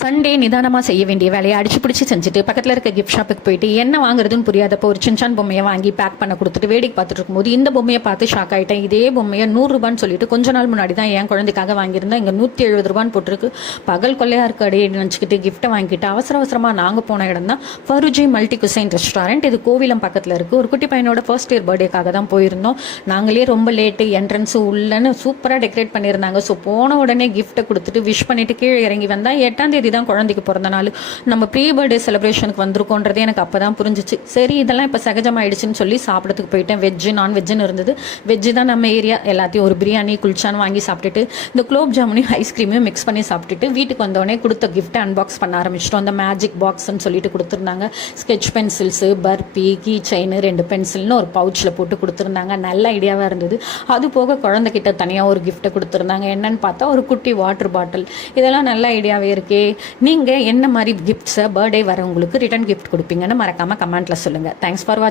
Sunday நிதானமாக செய்ய வேண்டிய வேலையை அடிச்சு பிடிச்சி செஞ்சுட்டு பக்கத்தில் இருக்க கிஃப்ட் ஷாப்புக்கு போயிட்டு என்ன வாங்குறதுன்னு புரியாதப்போ ஒரு சின்சான் பொம்மையை வாங்கி பேக் பண்ண கொடுத்துட்டு வேடிக்கை பார்த்துட்டு இருக்கும்போது இந்த பொம்மையை பார்த்து ஷாக் ஆகிட்டேன். இதே பொம்மையை 100 ரூபான்னு சொல்லிட்டு கொஞ்ச நாள் முன்னாடி தான் என் குழந்தைக்காக வாங்கியிருந்தேன். இங்கே 170 ரூபான்னு போட்டிருக்கு. பகல் கொள்ளையா இருக்க அடையே நினச்சிக்கிட்டு கிஃப்ட்டை வாங்கிட்டு அவசரமாக நாங்கள் போன இடம் தான் ஃபருஜி மல்டி குசைன் ரெஸ்டாரண்ட். இது கோவிலம் பக்கத்தில் இருக்குது. ஒரு குட்டி பையனோட ஃபர்ஸ்ட் இயர் பர்த்டேக்காக தான் போயிருந்தோம். நாங்களே ரொம்ப லேட்டு, என்ட்ரன்ஸு உள்ளன்னு சூப்பராக டெக்கரேட் பண்ணியிருந்தாங்க. ஸோ போன உடனே கிஃப்ட்டை கொடுத்துட்டு விஷ் பண்ணிட்டு கீழே இறங்கி வந்தால் 8ஆம் தேதி தான் குழந்தைக்கு பிறந்த நாள். நம்ம ப்ரீ பர்த்டே செலிப்ரேஷனுக்கு வந்திருக்கோன்றதே எனக்கு அப்போ தான் புரிஞ்சிச்சு. சரி இதெல்லாம் இப்போ சகஜமாயிடுச்சுன்னு சொல்லி சாப்பிட்றதுக்கு போயிட்டேன். வெஜ்ஜு நான்வெஜ்ஜுன்னு இருந்தது. வெஜ்ஜு தான் நம்ம ஏரியா. எல்லாத்தையும் ஒரு பிரியாணி குல்ச்சான்னு வாங்கி சாப்பிட்டுட்டு இந்த குலோப் ஜாமுனையும் ஐஸ்கிரீமையும் மிக்ஸ் பண்ணி சாப்பிட்டுட்டு வீட்டுக்கு வந்தோடனே கொடுத்த கிஃப்ட்டை அன்பாக்ஸ் பண்ண ஆரம்பிச்சிட்டோம். அந்த மேஜிக் பாக்ஸ்ன்னு சொல்லிட்டு கொடுத்துருந்தாங்க. Sketch pencils, Barbie, key chain, 2 பென்சில்னு ஒரு பவுச்சில் போட்டு கொடுத்துருந்தாங்க. நல்ல ஐடியாவாக இருந்தது. அது போக குழந்தைகிட்ட தனியாக ஒரு கிஃப்ட்டை கொடுத்துருந்தாங்க. என்னன்னு பார்த்தா ஒரு குட்டி வாட்டர் பாட்டில். இதெல்லாம் நல்ல ஐடியாவே இருக்கே. நீங்கள் என்ன மாதிரி கிஃப்ட்ஸை பர்த்டே வரவங்களுக்கு ரிட்டர்ன் கிஃப்ட் கொடுப்பீங்கன்னு மறக்காமல் கமெண்ட்டில் சொல்லுங்கள். தேங்க்ஸ் ஃபார் வாட்சிங்.